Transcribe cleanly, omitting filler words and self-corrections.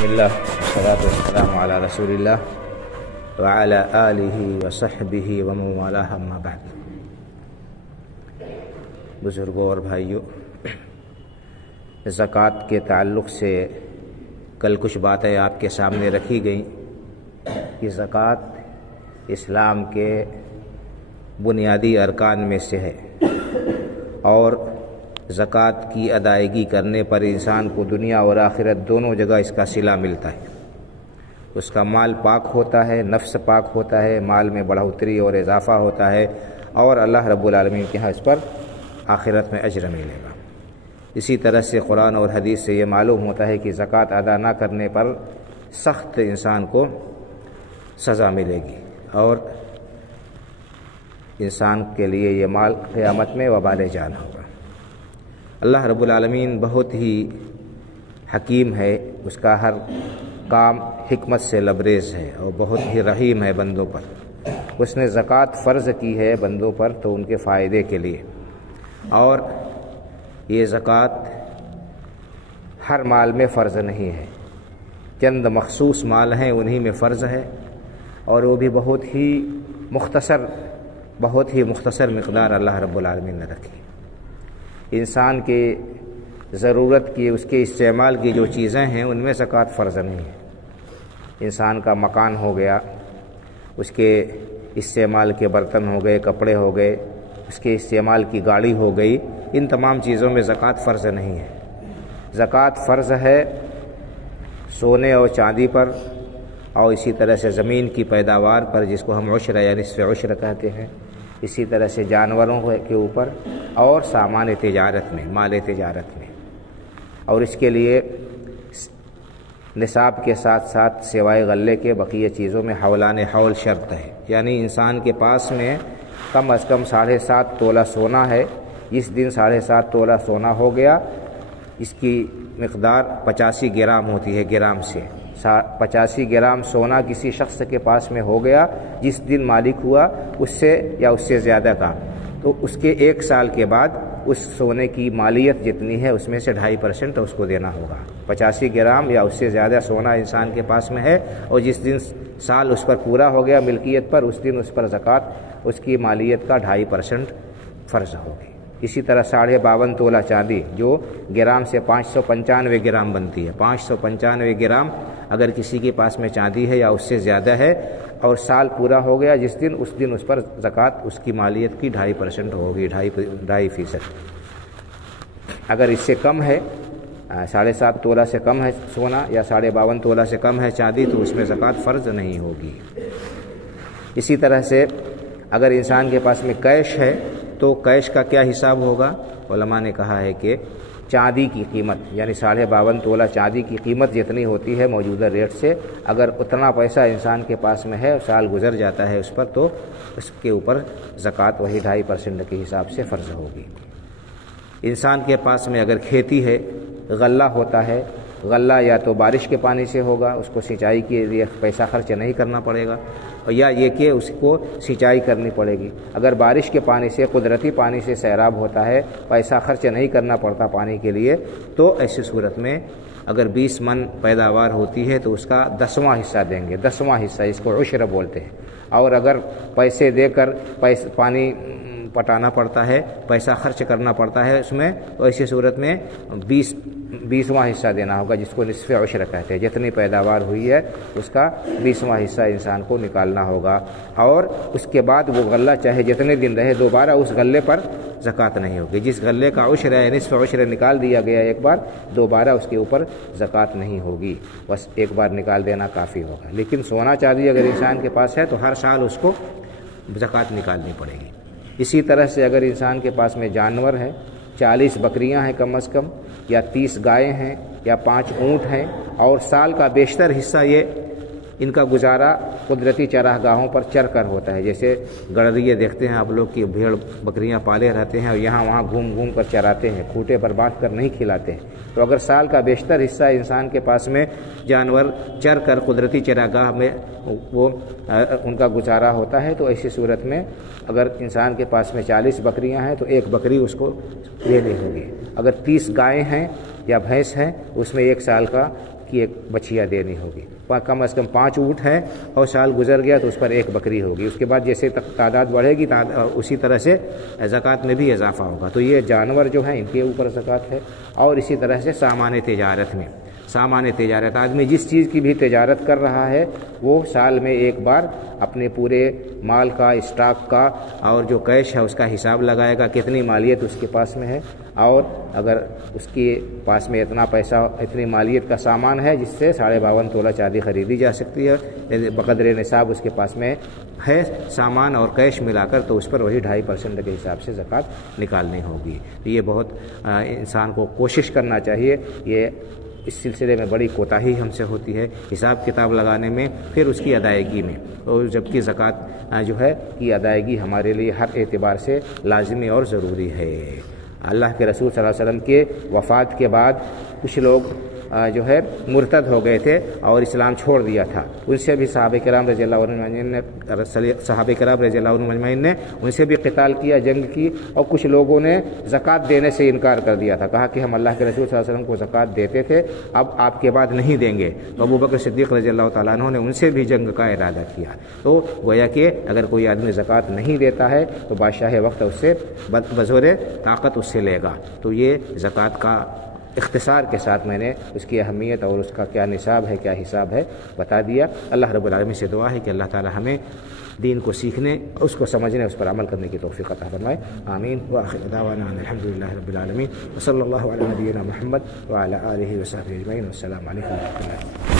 بسم اللہ والصلاة والسلام علی رسول اللہ وعلی آلہ وصحبہ ومن والاه اما بعد۔ بزرگوں اور بھائیوں، زکوٰۃ کے تعلق سے کل کچھ باتیں آپ کے سامنے رکھی گئیں کہ زکوٰۃ اسلام کے بنیادی ارکان میں سے ہے اور زکوٰۃ کی ادائیگی کرنے پر انسان کو دنیا اور آخرت دونوں جگہ اس کا صلہ ملتا ہے۔ اس کا مال پاک ہوتا ہے، نفس پاک ہوتا ہے، مال میں بڑھوتری اور اضافہ ہوتا ہے اور اللہ رب العالمین کے ہاں اس پر آخرت میں اجر ملے گا۔ اسی طرح سے قرآن اور حدیث سے یہ معلوم ہوتا ہے کہ زکوٰۃ ادا نہ کرنے پر سخت انسان کو سزا ملے گی اور انسان کے لیے یہ مال قیامت میں وبال جان ہوگا۔ اللہ رب العالمین بہت ہی حکیم ہے، اس کا ہر کام حکمت سے لبریز ہے اور بہت ہی رحیم ہے بندوں پر۔ اس نے زکوٰۃ فرض کی ہے بندوں پر تو ان کے فائدے کے لیے، اور یہ زکوٰۃ ہر مال میں فرض نہیں ہے، چند مخصوص مال ہیں انہی میں فرض ہے، اور وہ بھی بہت ہی مختصر مقدار اللہ رب العالمین نے رکھی۔ انسان کے ضرورت کی، اس کے استعمال کی جو چیزیں ہیں ان میں زکوٰۃ فرض نہیں ہے۔ انسان کا مکان ہو گیا، اس کے استعمال کے برتن ہو گئے، کپڑے ہو گئے، اس کے استعمال کی گاڑی ہو گئی، ان تمام چیزوں میں زکوٰۃ فرض نہیں ہے۔ زکوٰۃ فرض ہے سونے اور چاندی پر، اور اسی طرح سے زمین کی پیداوار پر جس کو ہم عشر یا نصف عشر کہتے ہیں، اسی طرح سے جانوروں کے اوپر اور سامان تجارت میں، مال تجارت میں، اور اس کے لیے نصاب کے ساتھ ساتھ سوائے غلے کے بقیہ چیزوں میں حولان حول شرط ہے، یعنی انسان کے پاس میں کم از کم 7.5 تولہ سونا ہے۔ جس دن 7.5 تولہ سونا ہو گیا، اس کی مقدار 85 گرام ہوتی ہے، گرام سے 85 گرام سونا کسی شخص کے پاس میں ہو گیا جس دن مالک ہوا، اس سے یا اس سے زیادہ کا، تو اس کے 1 سال کے بعد اس سونے کی مالیت جتنی ہے اس میں سے 2.5% اس کو دینا ہوگا۔ 85 گرام یا اس سے زیادہ سونا انسان کے پاس میں ہے اور جس دن سال اس پر پورا ہو گیا ملکیت پر، اس دن اس پر زکوٰۃ اس کی مالیت کا 2.5% فرض ہوگی۔ اسی طرح 52.5 تولہ چاندی جو گرام سے 595 گرام بنتی ہے، 595 گرام اگر کسی کے پاس میں چاندی ہے یا اس سے زیادہ ہے اور سال پورا ہو گیا جس دن، اس دن اس پر زکوٰۃ اس کی مالیت کی 2.5% ہوگی، 2.5%۔ اگر اس سے کم ہے، 7.5 تولہ سے کم ہے سونا یا 52.5 تولہ سے کم ہے چاندی، تو اس میں زکوٰۃ فرض نہیں ہوگی۔ اسی طرح سے اگر انسان کے پاس میں کیش ہے تو کیش کا کیا حساب ہوگا؟ علماء نے کہا ہے کہ چاندی کی قیمت، یعنی 52.5 تولہ چاندی کی قیمت جتنی ہوتی ہے موجودہ ریٹ سے، اگر اتنا پیسہ انسان کے پاس میں ہے، سال گزر جاتا ہے اس پر، تو اس کے اوپر زکوٰۃ وہی 2.5% کے حساب سے فرض ہوگی۔ انسان کے پاس میں اگر کھیتی ہے، غلہ ہوتا ہے، غلہ یا تو بارش کے پانی سے ہوگا، اس کو سینچائی کے لیے پیسہ خرچ نہیں کرنا پڑے گا، یا یہ کہ اس کو سینچائی کرنی پڑے گی۔ اگر بارش کے پانی سے، قدرتی پانی سے سیراب ہوتا ہے، پیسہ خرچ نہیں کرنا پڑتا پانی کے لیے، تو ایسی صورت میں اگر 20 من پیداوار ہوتی ہے تو اس کا 10واں حصہ دیں گے، 10واں حصہ، اس کو عشر بولتے ہیں۔ اور اگر پیسے دے کر پانی پٹانا پڑتا ہے، پیسہ خرچ کرنا پڑتا ہے اس میں، تو ایسی صورت میں 20واں حصہ دینا ہوگا، جس کو نصف عشر کہتے ہیں۔ جتنی پیداوار ہوئی ہے اس کا 20واں حصہ انسان کو نکالنا ہوگا، اور اس کے بعد وہ غلہ چاہے جتنے دن رہے دوبارہ اس غلے پر زکوٰۃ نہیں ہوگی۔ جس غلے کا عشر ہے، نصف عشر نکال دیا گیا ایک بار، دوبارہ اس کے اوپر زکوٰۃ نہیں ہوگی، بس ایک بار نکال دینا کافی ہوگا۔ لیکن سونا چاندی اگر انسان کے پاس ہے تو ہر سال اس کو زکوٰۃ نکالنی پڑے گی۔ اسی طرح سے اگر انسان کے پاس میں جانور ہے، 40 بکریاں ہیں کم از کم، یا 30 گائیں ہیں، یا 5 اونٹ ہیں، اور سال کا بیشتر حصہ یہ ان کا گزارا قدرتی چراگاہوں پر چر کر ہوتا ہے، جیسے گڑریے دیکھتے ہیں آپ لوگ کی بھیڑ بکریاں پالے رہتے ہیں اور یہاں وہاں گھوم گھوم کر چراتے ہیں، کھوٹے پر باندھ کر نہیں کھلاتے ہیں۔ تو اگر سال کا بیشتر حصہ انسان کے پاس میں جانور چر کر قدرتی چراگاہ میں وہ ان کا گزارا ہوتا ہے، تو ایسی صورت میں اگر انسان کے پاس میں 40 بکریاں ہیں تو 1 بکری اس کو دینی ہوگی۔ اگر 30 گائیں ہیں یا بھینس ہیں، اس میں 1 سال کا کی ایک بچھیا دینی ہوگی، کم از کم 5 اونٹ ہیں اور سال گزر گیا تو اس پر 1 بکری ہوگی، اس کے بعد جیسے تعداد بڑھے گی اسی طرح سے زکوٰۃ میں بھی اضافہ ہوگا۔ تو یہ جانور جو ہیں ان کے اوپر زکوٰۃ ہے۔ اور اسی طرح سے سامان تجارت میں، سامان تجارت، آدمی جس چیز کی بھی تجارت کر رہا ہے وہ سال میں ایک بار اپنے پورے مال کا، اسٹاک کا اور جو کیش ہے اس کا حساب لگائے گا، کتنی مالیت اس کے پاس میں ہے، اور اگر اس کے پاس میں اتنا پیسہ، اتنی مالیت کا سامان ہے جس سے 52.5 تولہ چاندی خریدی جا سکتی ہے بقدر نصاب اس کے پاس میں ہے سامان اور کیش ملا کر، تو اس پر وہی 2.5% کے حساب سے زکوٰۃ نکالنی ہوگی۔ یہ بہت انسان کو کوشش کرنا چاہیے، یہ اس سلسلے میں بڑی کوتاہی ہم سے ہوتی ہے حساب کتاب لگانے میں، پھر اس کی ادائیگی میں، اور جبکہ زکوٰۃ جو ہے کی ادائیگی ہمارے لیے ہر اعتبار سے لازمی اور ضروری ہے۔ اللہ کے رسول صلی اللہ علیہ وسلم کے وفات کے بعد کچھ لوگ جو ہے مرتد ہو گئے تھے اور اسلام چھوڑ دیا تھا، ان سے بھی صحابہ کرام رضی اللہ عنہ مجمعین نے ان سے بھی قتال کیا، جنگ کی، اور کچھ لوگوں نے زکوٰۃ دینے سے انکار کر دیا تھا، کہا کہ ہم اللہ کے رسول صلی اللہ علیہ وسلم کو زکوٰۃ دیتے تھے، اب آپ کے بعد نہیں دیں گے۔ تو ابوبکر صدیق رضی اللہ تعالیٰ عنہ نے ان سے بھی جنگ کا ارادہ کیا۔ تو گویا کہ اگر کوئی آدمی زکوٰۃ نہیں دیتا ہے تو بادشاہ وقت اس سے بزور طاقت اس سے لے گا۔ تو یہ زکوٰۃ کا اختصار کے ساتھ میں نے اس کی اہمیت اور اس کا کیا نصاب ہے، کیا حساب ہے بتا دیا۔ اللہ رب العالمین سے دعا ہے کہ اللہ تعالی ہمیں دین کو سیکھنے، اس کو سمجھنے، اس پر عمل کرنے کی توفیق عطا فرمائے۔ آمین۔ وآخر دعوانا ان الحمد للہ رب العالمین، وصلی اللہ علی نبینا محمد وعلی آلہ وصحبہ اجمعین، والسلام علیکم ورحمۃ اللہ۔